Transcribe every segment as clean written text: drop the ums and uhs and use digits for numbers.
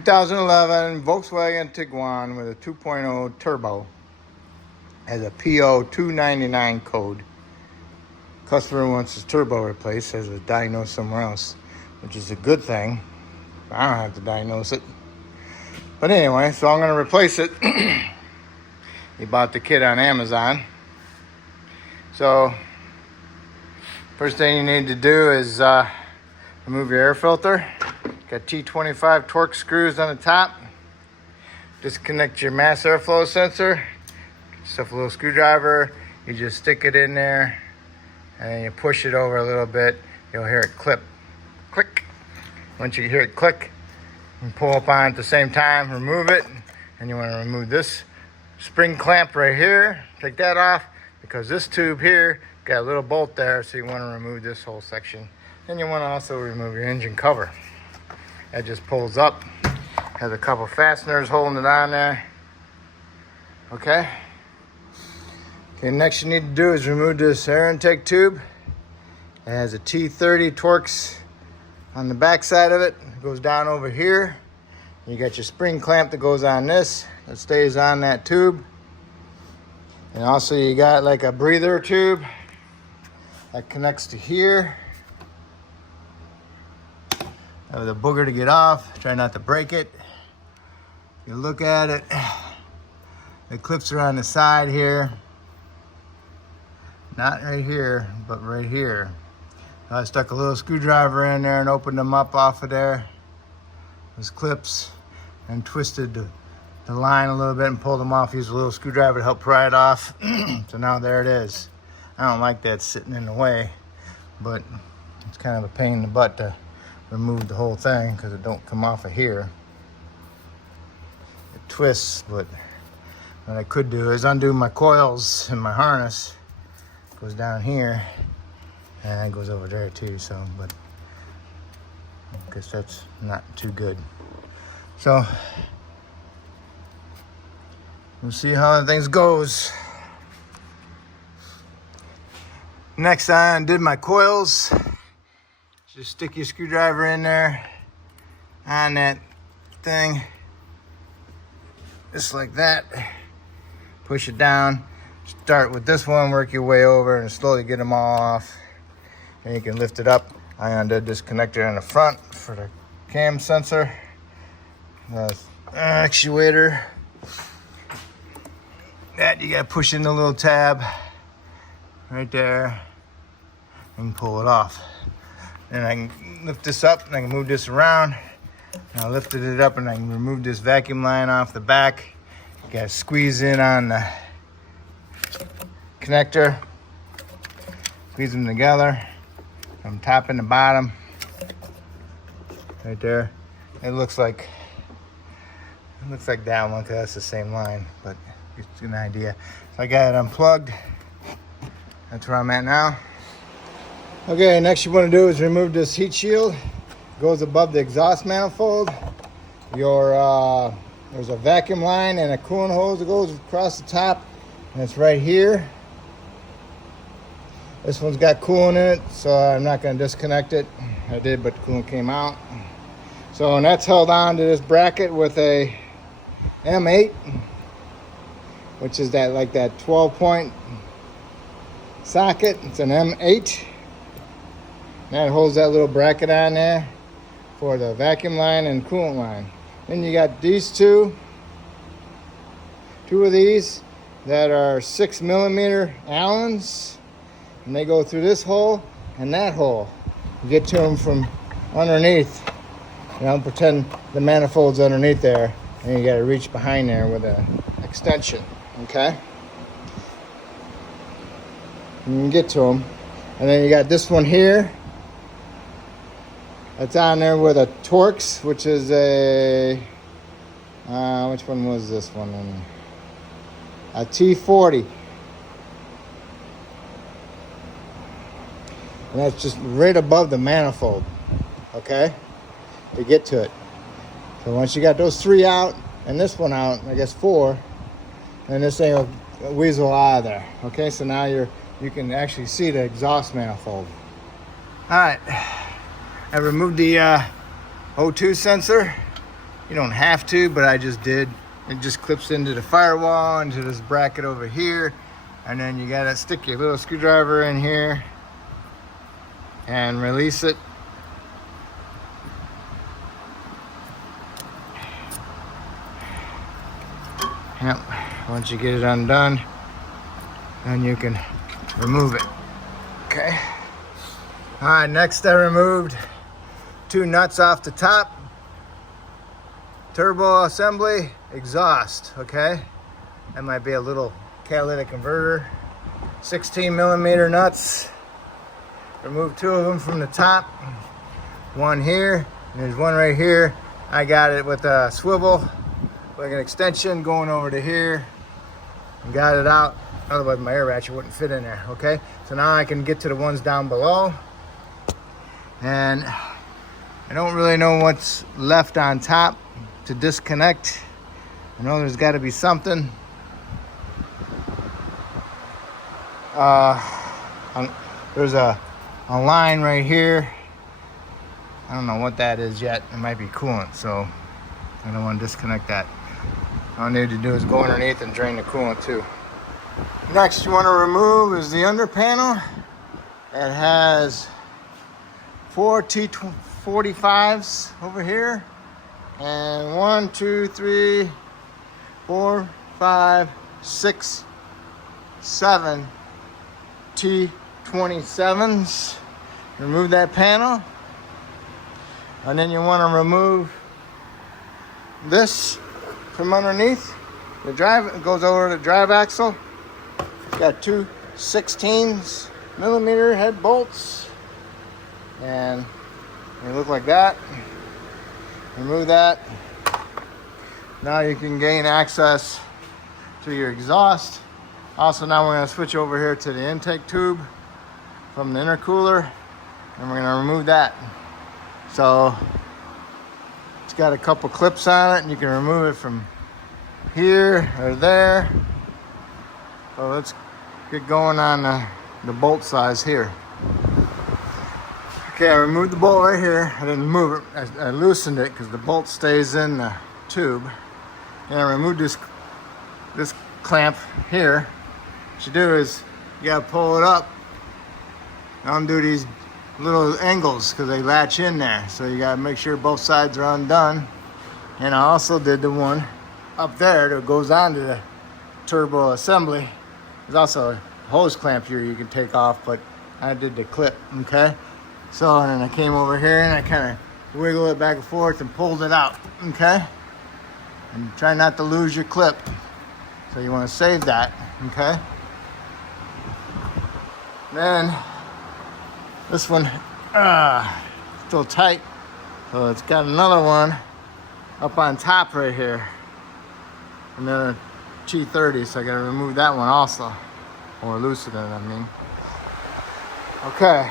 2011 Volkswagen Tiguan with a 2.0 turbo. Has a PO 299 code. Customer wants his turbo replaced, has to diagnose somewhere else, which is a good thing. I don't have to diagnose it. But anyway, so I'm going to replace it. He bought the kit on Amazon. So, first thing you need to do is remove your air filter. Got T25 torque screws on the top. Disconnect your mass airflow sensor. Stuff a little screwdriver. You just stick it in there and then you push it over a little bit. You'll hear it clip. Click. Once you hear it click, you pull up on it at the same time, remove it. And you want to remove this spring clamp right here. Take that off because this tube here got a little bolt there, so you want to remove this whole section. Then you want to also remove your engine cover. That just pulls up. Has a couple fasteners holding it on there. Okay, next you need to do is remove this air intake tube. It has a T30 Torx on the back side of it. It goes down over here. You got your spring clamp that goes on this. That stays on that tube. And also you got like a breather tube that connects to here. That was a booger to get off. Try not to break it. You look at it. The clips are on the side here. Not right here, but right here. I stuck a little screwdriver in there and opened them up off of there. Those clips, and twisted the line a little bit and pulled them off. Used a little screwdriver to help pry it off. So now there it is. I don't like that sitting in the way, but it's kind of a pain in the butt to remove the whole thing because it don't come off of here. It twists, but what I could do is undo my coils in my harness. Goes down here and it goes over there too, so but I guess that's not too good. So we'll see how things goes. Next I undid my coils. Just stick your screwdriver in there on that thing, just like that. Push it down. Start with this one, work your way over and slowly get them all off. And you can lift it up. I undid this connector on the front for the cam sensor. The actuator. That you gotta push in the little tab right there and pull it off. And I can lift this up and I can move this around. And I lifted it up and I can remove this vacuum line off the back. You gotta squeeze in on the connector, squeeze them together from top and the bottom right there. It looks like that one because that's the same line, but it's an idea. So I got it unplugged. That's where I'm at now. Okay, next you want to do is remove this heat shield. It goes above the exhaust manifold. There's a vacuum line and a coolant hose that goes across the top, and it's right here. This one's got coolant in it, so I'm not going to disconnect it. I did, but the coolant came out. So, and that's held on to this bracket with a M8, which is that 12-point socket. It's an M8. And that holds that little bracket on there for the vacuum line and coolant line. Then you got these two of these that are 6mm Allens. And they go through this hole and that hole. You get to them from underneath. You know, pretend the manifold's underneath there, and you got to reach behind there with an extension. Okay. You can get to them, and then you got this one here. That's on there with a Torx, which is a which one was this one? A T40. And that's just right above the manifold, okay, to get to it. So once you got those three out and this one out, I guess four, then this thing will weasel out of there. Okay, so now you can actually see the exhaust manifold. All right, I removed the O2 sensor You don't have to, but I just did. It just clips into the firewall, into this bracket over here. And then you gotta stick your little screwdriver in here and release it. Yep, once you get it undone, then you can remove it. Okay. All right, next I removed 2 nuts off the top. Turbo assembly, exhaust, okay? That might be a little catalytic converter. 16 millimeter nuts. Remove 2 of them from the top. One here, and there's one right here. I got it with a swivel, like an extension going over to here. And got it out, otherwise my air ratchet wouldn't fit in there, okay? So now I can get to the ones down below. And I don't really know what's left on top to disconnect. I know there's got to be something. There's a line right here. I don't know what that is yet. It might be coolant, so I don't want to disconnect that. All I need to do is go underneath and drain the coolant too. Next you want to remove is the under panel. It has 4 T45s over here. And 1, 2, 3, 4, 5, 6, 7 T27s. Remove that panel. And then you want to remove this from underneath. The drive, it goes over the drive axle. It's got 2 16 millimeter head bolts. And they look like that. Remove that. Now you can gain access to your exhaust. Also, now we're going to switch over here to the intake tube from the intercooler, and we're going to remove that. So it's got a couple clips on it, and you can remove it from here or there. So let's get going on the bolt size here. Okay, I removed the bolt right here. I didn't move it. I loosened it because the bolt stays in the tube. And I removed this clamp here. What you do is you gotta pull it up, undo these little angles because they latch in there. So you gotta make sure both sides are undone. And I also did the one up there that goes onto the turbo assembly. There's also a hose clamp here you can take off, but I did the clip, okay? So, and then I came over here and I kind of wiggled it back and forth and pulled it out, okay? And try not to lose your clip. So you want to save that, okay? Then, this one, still tight. So it's got another one up on top right here. Another T30, so I gotta remove that one also. Or loosen it, I mean. Okay.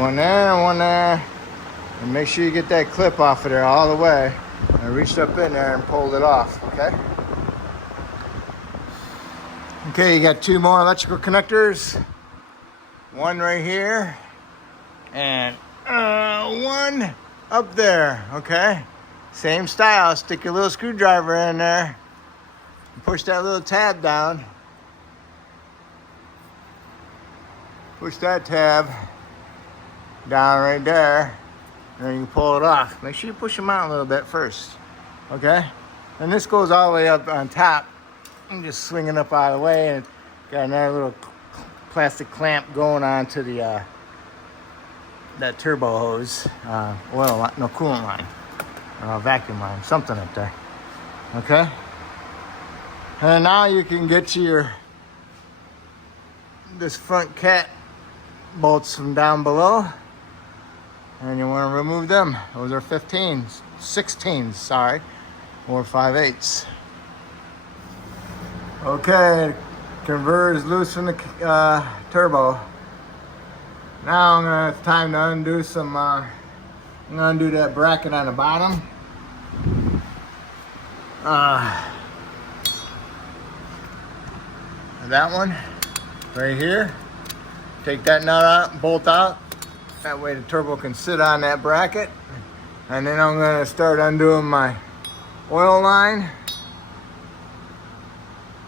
One there and one there. And make sure you get that clip off of there all the way. I reached up in there and pulled it off, okay? Okay, you got 2 more electrical connectors. One right here. And one up there, okay? Same style, stick your little screwdriver in there. And push that little tab down. Push that tab down right there, and then you pull it off. Make sure you push them out a little bit first, okay? And this goes all the way up on top. I'm just swinging up out of the way, and got another little plastic clamp going on to the that turbo hose, oil, no, coolant line, vacuum line, something up there, okay? And now you can get to this front cat bolts from down below. And you want to remove them. Those are 15s, 16s, sorry, or 5/8. Okay, converter is loose from the turbo. Now it's time to undo some, I'm going to undo that bracket on the bottom. That one right here. Take that nut out, bolt out. That way the turbo can sit on that bracket. And then I'm gonna start undoing my oil line.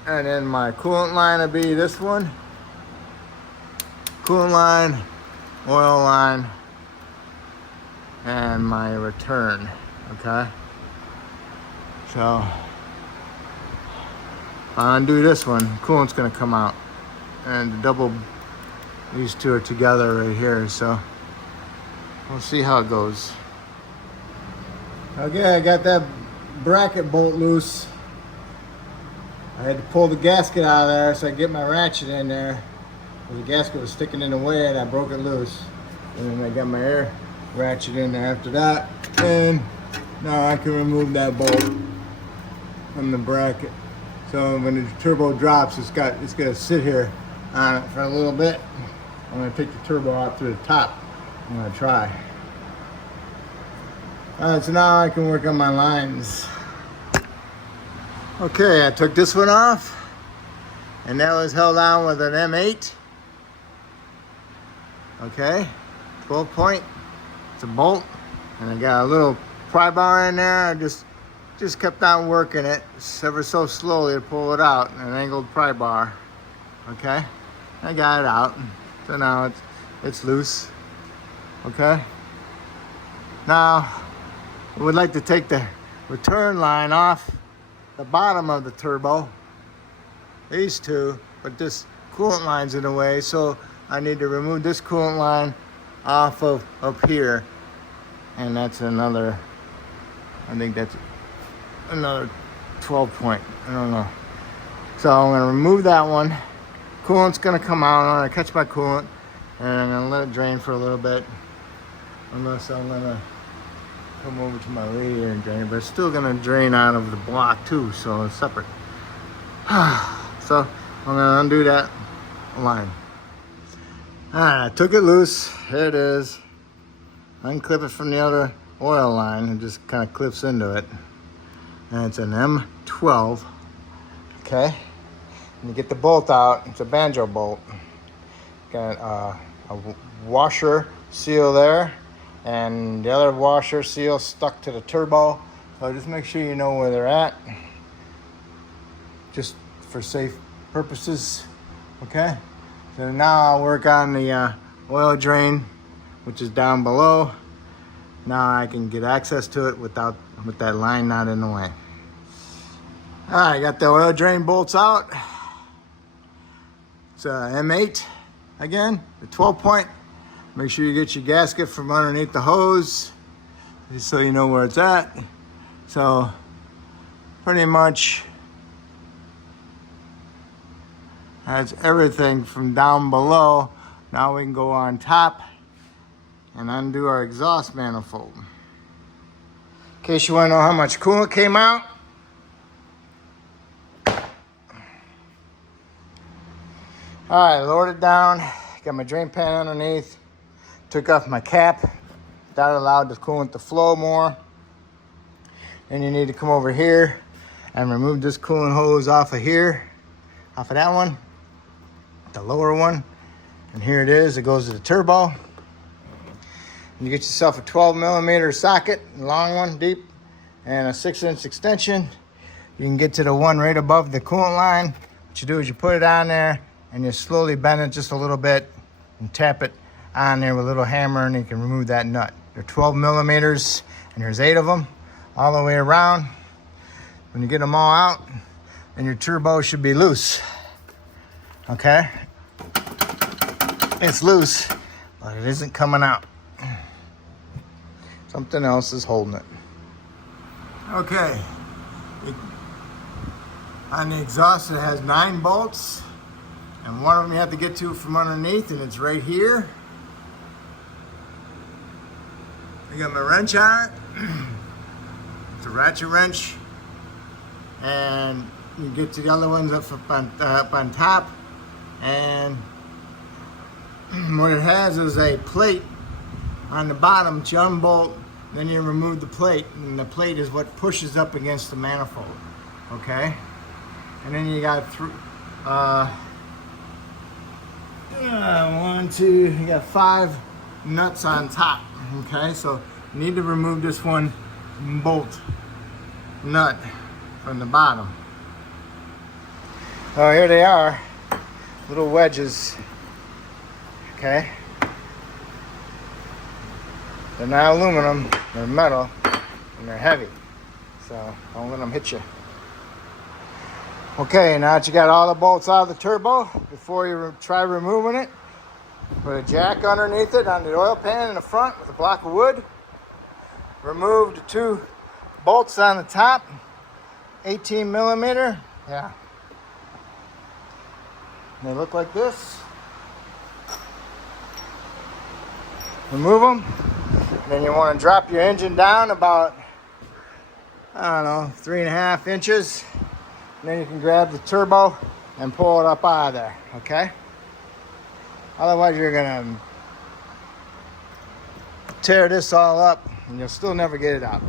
And then my coolant line will be this one. Coolant line, oil line, and my return, okay? So, if I undo this one, coolant's gonna come out. And these two are together right here, so we'll see how it goes. Okay, I got that bracket bolt loose. I had to pull the gasket out of there so I could get my ratchet in there. The gasket was sticking in the way and I broke it loose. And then I got my air ratchet in there after that. And now I can remove that bolt from the bracket. So when the turbo drops, it's gonna sit here on it for a little bit. I'm gonna take the turbo out through the top. I'm gonna try. Alright, so now I can work on my lines. Okay, I took this one off, and that was held on with an M8. Okay, 12 point. It's a bolt, and I got a little pry bar in there. I just kept on working it ever so slowly to pull it out, an angled pry bar. Okay, I got it out. So now it's loose. Okay. Now I would like to take the return line off the bottom of the turbo, these two, but this coolant line's in the way, so I need to remove this coolant line off of up here, and that's another, I think that's another 12 point, I don't know. So I'm gonna remove that one. Coolant's gonna come out. I'm gonna catch my coolant, and I'm gonna let it drain for a little bit, unless I'm gonna come over to my radiator and drain it, but it's still gonna drain out of the block too, so it's separate. So I'm gonna undo that line. Alright, I took it loose. Here it is. Unclip it from the other oil line. It just kind of clips into it. And it's an M12. Okay. And you get the bolt out. It's a banjo bolt. Got a washer seal there, and the other washer seal stuck to the turbo. So just make sure you know where they're at, just for safe purposes. Okay, so now I'll work on the oil drain, which is down below. Now I can get access to it with that line not in the way. All right, I got the oil drain bolts out. It's a M8 again, the 12 point. Make sure you get your gasket from underneath the hose, just so you know where it's at. So pretty much that's everything from down below. Now we can go on top and undo our exhaust manifold. In case you want to know how much coolant came out, all right, lowered it down, got my drain pan underneath. Took off my cap. That allowed the coolant to flow more. Then you need to come over here and remove this coolant hose off of here, off of that one, the lower one. And here it is. It goes to the turbo. And you get yourself a 12 millimeter socket, a long one, deep, and a 6-inch extension. You can get to the one right above the coolant line. What you do is you put it on there and you slowly bend it just a little bit and tap it on there with a little hammer, and you can remove that nut. They're 12 millimeters, and there's 8 of them all the way around. When you get them all out, then your turbo should be loose. Okay? It's loose, but it isn't coming out. Something else is holding it. Okay. On the exhaust, it has 9 bolts, and one of them you have to get to from underneath, and it's right here. I got my wrench on it. It's a ratchet wrench, and you get to the other ones up on top, and what it has is a plate on the bottom to unbolt. Then you remove the plate, and the plate is what pushes up against the manifold. Okay, and then you got you got 5 nuts on top. Okay, so You need to remove this one bolt nut from the bottom. Oh, here they are, little wedges. Okay, they're not aluminum, they're metal, and they're heavy, so don't let them hit you. Okay, now that you got all the bolts out of the turbo, before you try removing it, put a jack underneath it on the oil pan in the front with a block of wood. Remove the 2 bolts on the top, 18 millimeter. Yeah. They look like this. Remove them. Then you want to drop your engine down about, I don't know, 3.5 inches. And then you can grab the turbo and pull it up out of there, okay? Otherwise you're gonna tear this all up and you'll still never get it out.